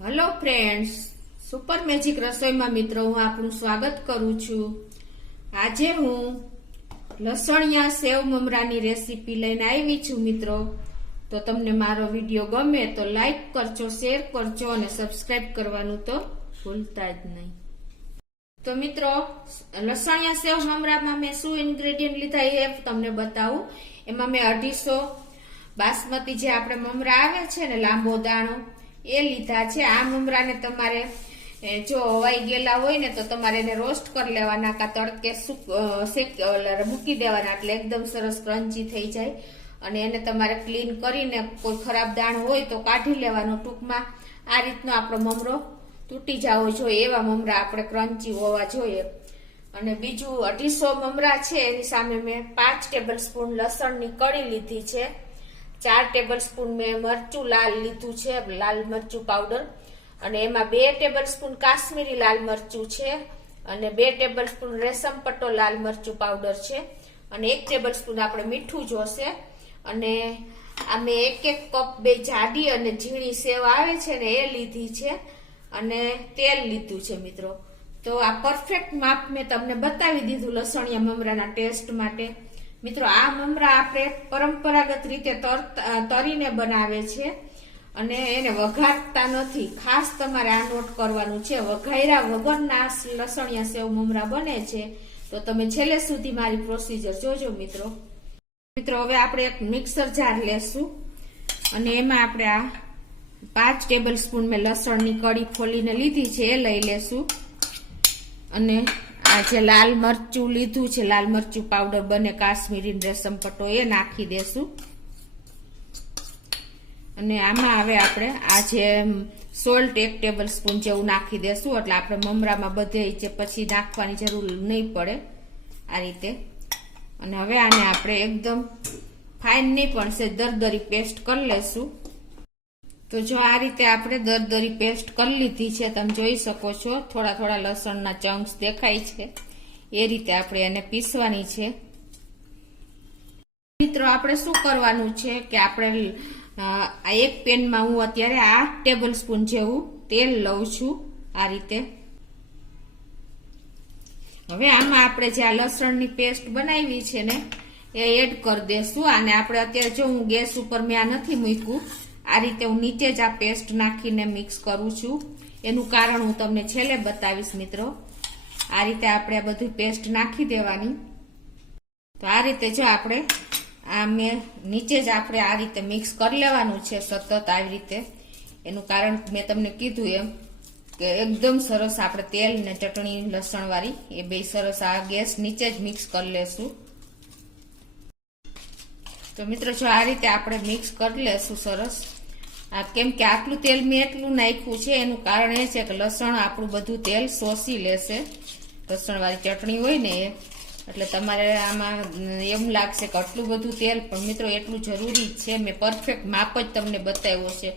Hello friends, super magic રસોઈમાં મિત્રો હું આપનું સ્વાગત કરું છું। આજે હું લસણિયા સેવ મમરાની રેસીપી લઈને આવી છું મિત્રો। તો તમને મારો વિડીયો ગમે તો લાઈક કરજો, શેર કરજો અને સબસ્ક્રાઇબ કરવાનું તો ભૂલતા જ નહીં। તો મિત્રો, લસણિયા સેવ મમરામાં મેં શું ઇન્ગ્રેડિયન્ટ લીધા એ તમને બતાવું। એમાં મેં 250 બાસમતી જે આપણે મમરા આવે છે ને લાંબો દાણો એ લીધા છે। આ મમરાને તમારે જો હવાઈ ગયેલા હોય ને તો તમારે એને રોસ્ટ કરી લેવાના, કા તડકે મૂકી દેવાના, એટલે એકદમ સરસ ક્રન્ચી થઈ જાય। અને એને તમારે ક્લીન કરીને કોઈ ખરાબ દાણ હોય તો કાઢી લેવાનો। ટૂંકમાં આ રીતનો આપણો મમરો તૂટી જવો જોઈએ એવા મમરા આપણે ક્રન્ચી હોવા જોઈએ। અને બીજું 250 મમરા છે એની સામે મેં 5 ટેબલ સ્પૂન લસણની કળી લીધી છે, 4 ટેબલ સ્પૂન મેં મરચું લાલ લીધું છે, લાલ મરચું પાવડર, અને એમાં 2 ટેબલ સ્પૂન કાશ્મીરી લાલ મરચું છે, અને 2 ટેબલ સ્પૂન રેશમ પટ્ટો લાલ મરચું પાવડર છે, અને 1 ટેબલ સ્પૂન આપણે મીઠું જોશે। અને આ મેં 1 કપ બે જાડી અને ઝીણી સેવ આવે છે ને એ લીધી છે, અને તેલ લીધું છે મિત્રો। તો આ પરફેક્ટ માપ મેં તમને બતાવી દીધું લસણિયા મમરાના ટેસ્ટ માટે। મિત્રો, આ મમરા આપણે પરંપરાગત રીતે તરીને બનાવે છે અને એને વઘારતા નથી, ખાસ તમારે આ નોટ કરવાનું છે। વઘાર્યા વગરના લસણિયા સેવ મમરા બને છે, તો તમે છેલ્લે સુધી મારી પ્રોસીજર જોજો મિત્રો। હવે આપણે એક મિક્સર જાર લેશું અને એમાં આપણે આ 5 ટેબલ સ્પૂન મેં લસણની કળી ખોલીને લીધી છે એ લઈ લેશું, અને આ જે લાલ મરચું લીધું છે, લાલ મરચું પાવડર બને કાશ્મીરી રેશમ પટ્ટો, એ નાખી દેશું। અને આમાં હવે આપણે આ જે સોલ્ટ 1 ટેબલ સ્પૂન જેવું નાખી દેશું, એટલે આપણે મમરામાં બધે જે પછી નાખવાની જરૂર નહીં પડે આ રીતે। અને હવે આને આપણે એકદમ ફાઇન નહીં પણ છે દરદરી પેસ્ટ કરી લેશું। તો જો આ રીતે આપણે દરદરી પેસ્ટ કરી લીધી છે, તમે જોઈ શકો છો થોડા થોડા લસણના ચંક્સ દેખાય છે, એ રીતે આપણે એને પીસવાની છે। મિત્રો, આપણે શું કરવાનું છે કે આપણે આ એક પેનમાં હું અત્યારે 8 ટેબલ સ્પૂન જેવું તેલ લઉં છું આ રીતે। હવે આમાં આપણે જે આ લસણની પેસ્ટ બનાવી છે ને એ એડ કરી દેશું। અને આપણે અત્યારે જો હું ગેસ ઉપર મેં આ નથી મૂક્યું, આ રીતે હું નીચે જ આ પેસ્ટ નાખીને મિક્સ કરું છું। એનું કારણ હું તમને છેલ્લે બતાવીશ મિત્રો। આ રીતે આપણે આ બધી પેસ્ટ નાખી દેવાની। તો આ રીતે જો આપણે આ મેં નીચે જ આપણે આ રીતે મિક્સ કરી લેવાનું છે સતત આવી રીતે। એનું કારણ મેં તમને કીધું એમ કે એકદમ સરસ આપણે તેલ ને ચટણી લસણ વાળી એ બે સરસ આ ગેસ નીચે જ મિક્સ કરી લેશું। તો મિત્રો, જો આ રીતે આપણે મિક્સ કરી લેશું સરસ। કેમ કે આટલું તેલ મેં એટલું નાખ્યું છે એનું કારણ એ છે કે લસણ આપણું બધું તેલ શોષી લેશે, લસણ વાળી ચટણી હોય ને એટલે તમારે આમાં એમ લાગશે કે આટલું બધું તેલ, પણ મિત્રો એટલું જરૂરી જ છે। મેં પરફેક્ટ માપ જ તમને બતાવ્યો છે।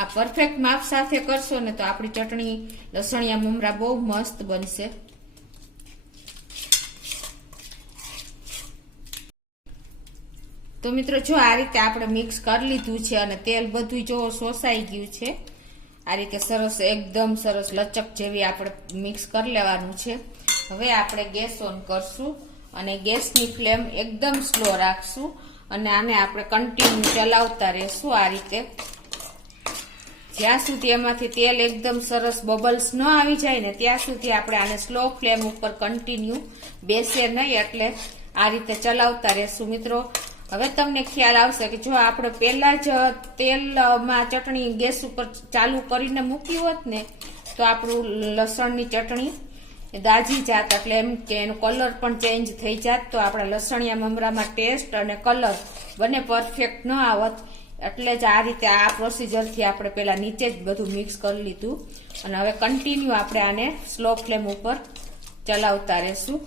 આ પરફેક્ટ માપ સાથે કરશો ને તો આપણી ચટણી લસણિયા મમરા બહુ મસ્ત બનશે। તો મિત્રો, જો આ રીતે આપણે મિક્સ કરી લીધું છે અને તેલ બધું જો શોષાઈ ગયું છે, આ રીતે સરસ એકદમ સરસ લચક જેવી આપણે મિક્સ કરી લેવાનું છે। હવે આપણે ગેસ ઓન કરશું અને ગેસની ફ્લેમ એકદમ સ્લો રાખશું, અને આને આપણે કન્ટિન્યુ ચલાવતા રહેશું આ રીતે જ્યાં સુધી એમાંથી તેલ એકદમ સરસ બબલ્સ ન આવી જાય ને ત્યાં સુધી આપણે આને સ્લો ફ્લેમ ઉપર કન્ટિન્યુ બેસે નહીં, એટલે આ રીતે ચલાવતા રહેશું મિત્રો। હવે તમને ખ્યાલ આવશે કે જો આપણે પહેલા જ તેલમાં ચટણી ગેસ ઉપર ચાલુ કરીને મૂકી હોત ને તો આપણું લસણની ચટણી દાજી જાત, એટલે એમ કે એનો કલર પણ ચેન્જ થઈ જાત, તો આપણા લસણિયા મમરામાં ટેસ્ટ અને કલર બંને પરફેક્ટ ન આવત। એટલે જ આ રીતે આ પ્રોસીજરથી આપણે પેલા નીચે જ બધું મિક્સ કરી લીધું, અને હવે કન્ટિન્યુ આપણે આને સ્લો ફ્લેમ ઉપર ચલાવતા રહેશું।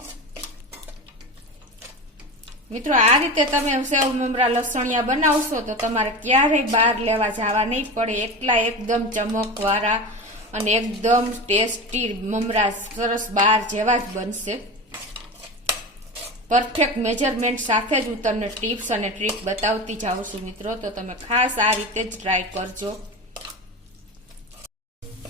મિત્રો, આ રીતે તમે સેવ મમરા લસણિયા બનાવશો તો તમારે ક્યારેય બહાર લેવા જવા નહીં પડે, એટલા એકદમ ચમકવાળા અને એકદમ ટેસ્ટી મમરા સરસ બહાર જેવા જ બનશે। પરફેક્ટ મેજરમેન્ટ સાથે જ હું તમને ટિપ્સ અને ટ્રીક બતાવતી જાઉં છું મિત્રો, તો તમે ખાસ આ રીતે જ ટ્રાય કરજો।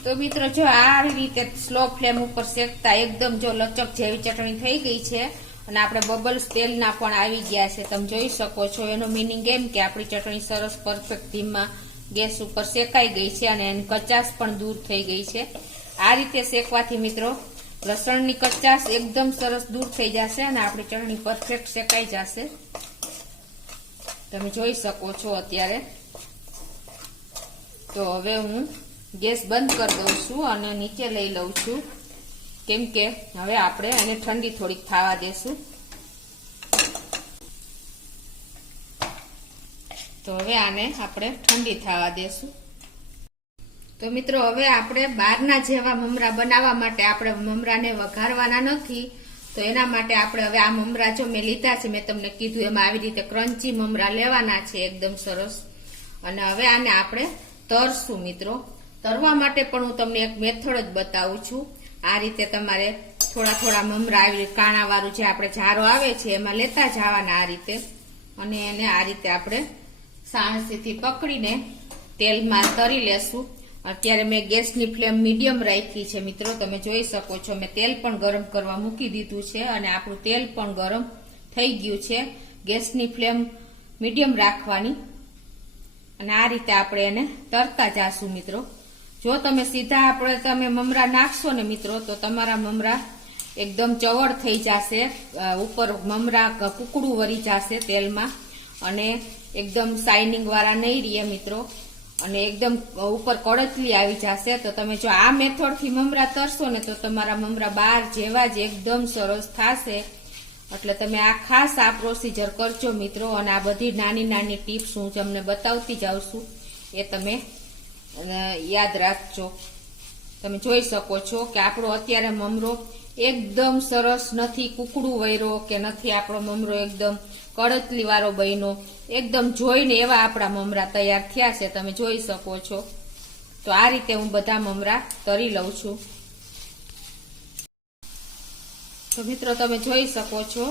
તો મિત્રો જો આ રીતે સ્લો ફ્લેમ ઉપર શેકતા એકદમ જો લચક જેવી ચટણી થઈ ગઈ છે અને આપણે બબલ્સ તેલના પણ આવી ગયા છે, તમે જોઈ શકો છો. એનો મીનિંગ એમ કે આપણી ચટણી સરસ પરફેક્ટ ધીમા ગેસ ઉપર શેકાઈ ગઈ છે અને એની કચાશ પણ દૂર થઈ ગઈ છે. આ રીતે શેકવાથી મિત્રો લસણની કચાશ એકદમ સરસ દૂર થઈ જશે અને આપણી ચટણી પરફેક્ટ શેકાઈ જશે. તમે જોઈ શકો છો અત્યારે. તો હવે હું ગેસ બંધ કરી દઉં છું અને નીચે લઈ લઉં છું, કેમ કે હવે આપણે એને ઠંડી થોડીક થવા દેશું. તો હવે આને આપણે ઠંડી થવા દેશું. તો મિત્રો હવે આપણે બહારના જેવા મમરા બનાવવા માટે આપણે મમરાને વઘારવાના નથી. તો એના માટે આપણે હવે આ મમરા જો મેં લીધા છે, મેં તમને કીધું એમાં આવી રીતે ક્રન્ચી મમરા લેવાના છે એકદમ સરસ. અને હવે આને આપણે તરશું મિત્રો. તરવા માટે પણ હું તમને એક મેથડ જ બતાવું છું. આ રીતે તમારે થોડા થોડા મમરા આવી કાણા વાળું જે આપણે જારો આવે છે એમાં લેતા જવાના આ રીતે, અને એને આ રીતે આપણે સાણસીથી પકડીને તેલમાં તરી લેશું. અત્યારે મેં ગેસની ફ્લેમ મીડિયમ રાખી છે મિત્રો, તમે જોઈ શકો છો. મેં તેલ પણ ગરમ કરવા મૂકી દીધું છે અને આપણું તેલ પણ ગરમ થઈ ગયું છે. ગેસની ફ્લેમ મીડિયમ રાખવાની અને આ રીતે આપણે એને તરતા જાશું મિત્રો. જો તમે સીધા તમે મમરા નાખશો ને મિત્રો તો તમારા મમરા એકદમ ચવડ થઈ જશે, ઉપર મમરા કુકડું વળી જશે તેલમાં અને એકદમ શાઇનિંગ વાળા નહીં રહે મિત્રો, અને એકદમ ઉપર કડચલી આવી જશે. તો તમે જો આ મેથડ થી મમરા તરશો ને તો તમારા મમરા બહાર જેવા જ એકદમ સરસ થશે. એટલે તમે આ ખાસ આ પ્રોસીજર કરજો મિત્રો, અને આ બધી નાની નાની ટીપ્સ હું તમને બતાવતી જાઉં છું, એ તમે યાદ રાખજો. તમે જોઈ શકો છો કે આપણો અત્યારે મમરો એકદમ સરસ નથી કુકડું વૈરો કે નથી આપણો મમરો એકદમ કડતલી વાળો બન્યો. એકદમ જોઈને એવા આપણા મમરા તૈયાર થયા છે, તમે જોઈ શકો છો. તો આ રીતે હું બધા મમરા તરી લઉં છું. તો મિત્રો તમે જોઈ શકો છો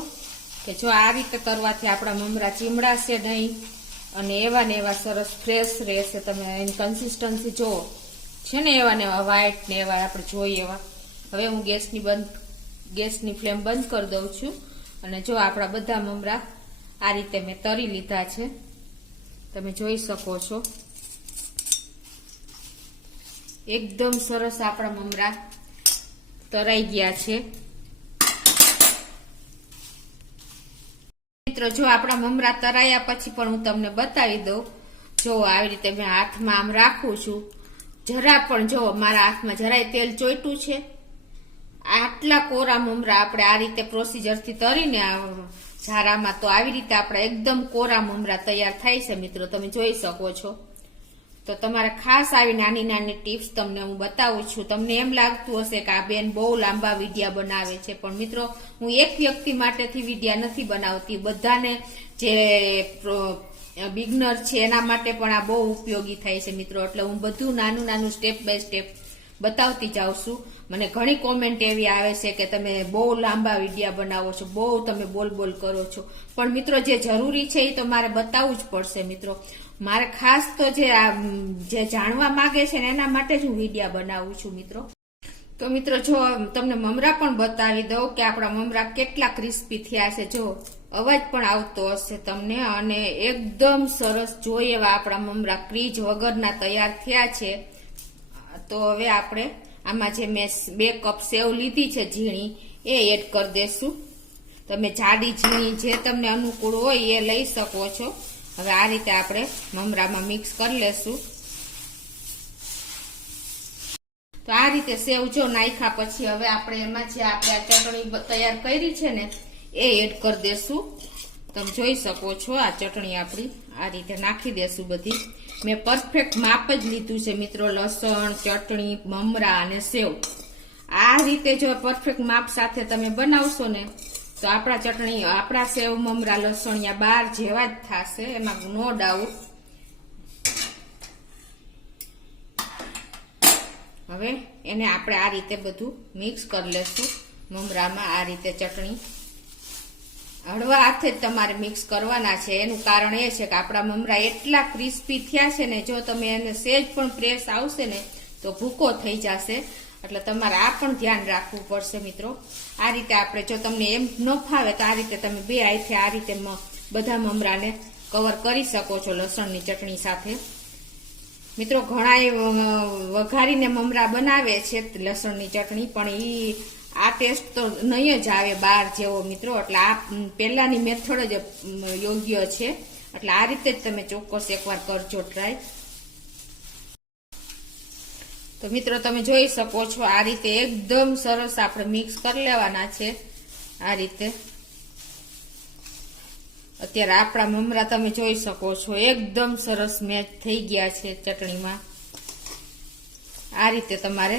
કે જો આ રીતે કરવાથી આપણા મમરા ચીમડાશે નહીં અને એવા ને એવા સરસ ફ્રેશ રહેશે. તમે એની કન્સિસ્ટન્સી જુઓ છે ને, એવા ને એવા વ્હાઈટ ને એવા આપણે જોઈએ એવા. હવે હું ગેસની ફ્લેમ બંધ કરી દઉં છું અને જો આપણા બધા મમરા આ રીતે મેં તરી લીધા છે, તમે જોઈ શકો છો. એકદમ સરસ આપણા મમરા તરાઈ ગયા છે મિત્રો. જો આપણા મમરા તરાયા પછી પણ હું તમને બતાવી દઉં. જો આવી રીતે મેં હાથમાં આમ રાખું છું, જરા પણ જો મારા હાથમાં જરાય તેલ ચોંટ્યું છે. આટલા કોરા મમરા આપણે આ રીતે પ્રોસીજરથી તરીને ઝારામાં, તો આવી રીતે આપણા એકદમ કોરા મમરા તૈયાર થાય છે મિત્રો, તમે જોઈ શકો છો. તો તમારે ખાસ આવી નાની નાની ટિપ્સ તમને હું બતાવું છું. તમને એમ લાગતું હશે કે આ બેન બહુ લાંબા વિડિયા બનાવે છે, પણ મિત્રો હું એક વ્યક્તિ માટેથી વિડિયા નથી બનાવતી. બધાને જે બિગનર છે એના માટે પણ આ બહુ ઉપયોગી થાય છે મિત્રો. એટલે હું બધું નાનું નાનું સ્ટેપ બાય સ્ટેપ બતાવતી જાઉં છું. મને ઘણી કોમેન્ટ એવી આવે છે કે તમે બહુ લાંબા વિડિયા બનાવો છો, બહુ તમે બોલ કરો છો. પણ મિત્રો જે જરૂરી છે એ તો મારે બતાવવું જ પડશે મિત્રો. મારે ખાસ તો જે જાણવા માંગે છે ને એના માટે જ હું વિડિયા બનાવું છું મિત્રો. તો મિત્રો જો તમને મમરા પણ બતાવી દઉં કે આપણા મમરા કેટલા ક્રિસ્પી થયા છે. જો અવાજ પણ આવતો હશે તમને, અને એકદમ સરસ જોઈએ એવા આપણા મમરા ક્રીજ વગરના તૈયાર થયા છે. તો હવે આપણે આમાં જે મેં 2 કપ સેવ લીધી છે ઝીણી, એ એડ કરી દેશું. તમે જાડી ઝીણી જે તમને અનુકૂળ હોય એ લઈ શકો છો. હવે આ રીતે આપણે મમરામાં મિક્સ કરી લેશું. તો આ રીતે સેવ જો નાખ્યા પછી હવે આપણે એમાં જે આપણે આ ચટણી તૈયાર કરી છે ને એ એડ કરી દેશું. તમે જોઈ શકો છો આ ચટણી આપણી આ રીતે નાખી દેશું બધી. મેં પરફેક્ટ માપ જ લીધું છે મિત્રો, લસણ, ચટણી, મમરા અને સેવ. આ રીતે જો પરફેક્ટ માપ સાથે તમે બનાવશો ને તો આપણા સેવ મમરા લસણિયા બાર જેવા જ થશે, એમાં નો ડાઉટ. હવે એને આપણે આ રીતે બધું મિક્સ કરી લેશું મમરામાં. આ રીતે ચટણી હળવા હાથે જ તમારે મિક્સ કરવાના છે. એનું કારણ એ છે કે આપણા મમરા એટલા ક્રિસ્પી થયા છે ને, જો તમે એને સેજ પણ પ્રેસ આવશે ને તો ભૂકો થઈ જશે. એટલે તમારે આ પણ ધ્યાન રાખવું પડશે મિત્રો. આ રીતે આપણે જો તમને એમ ન ફાવે તો આ રીતે તમે બે હાથે આ રીતે બધા મમરાને કવર કરી શકો છો લસણની ચટણી સાથે. મિત્રો ઘણા વઘારીને મમરા બનાવે છે લસણની ચટણી, પણ આ ટેસ્ટ તો નહીં જ આવે બહાર જેવો મિત્રો. એટલે આ પહેલાની મેથડ જ યોગ્ય છે. એટલે આ રીતે જ તમે ચોક્કસ એકવાર કરજો ટ્રાય. તો મિત્રો તમે જોઈ શકો છો આ રીતે એકદમ સરસ આપણે મિક્સ કરી લેવાના છે. આ રીતે અત્યારે આપણા મમરા તમે જોઈ શકો છો એકદમ સરસ મેચ થઈ ગયા છે ચટણીમાં. આ રીતે તમારે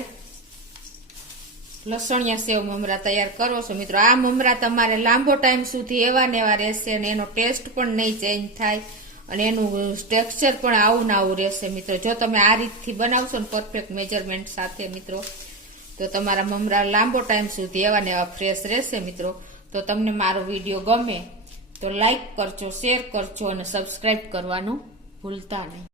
લસણિયા સેવ મમરા તૈયાર કરો છો મિત્રો. આ મમરા તમારે લાંબો ટાઈમ સુધી એવા ને એવા રહેશે અને એનો ટેસ્ટ પણ નહીં ચેન્જ થાય અને એનું ટેક્સચર પણ આવું ને આવું રહેશે મિત્રો. જો તમે આ રીતથી બનાવશો ને પરફેક્ટ મેજરમેન્ટ સાથે મિત્રો, તો તમારા મમરા લાંબો ટાઈમ સુધી એવા ને એવા ફ્રેશ રહેશે મિત્રો. તો તમને મારો વિડીયો ગમે તો લાઈક કરજો, શેર કરજો અને સબસ્ક્રાઈબ કરવાનું ભૂલતા નહીં.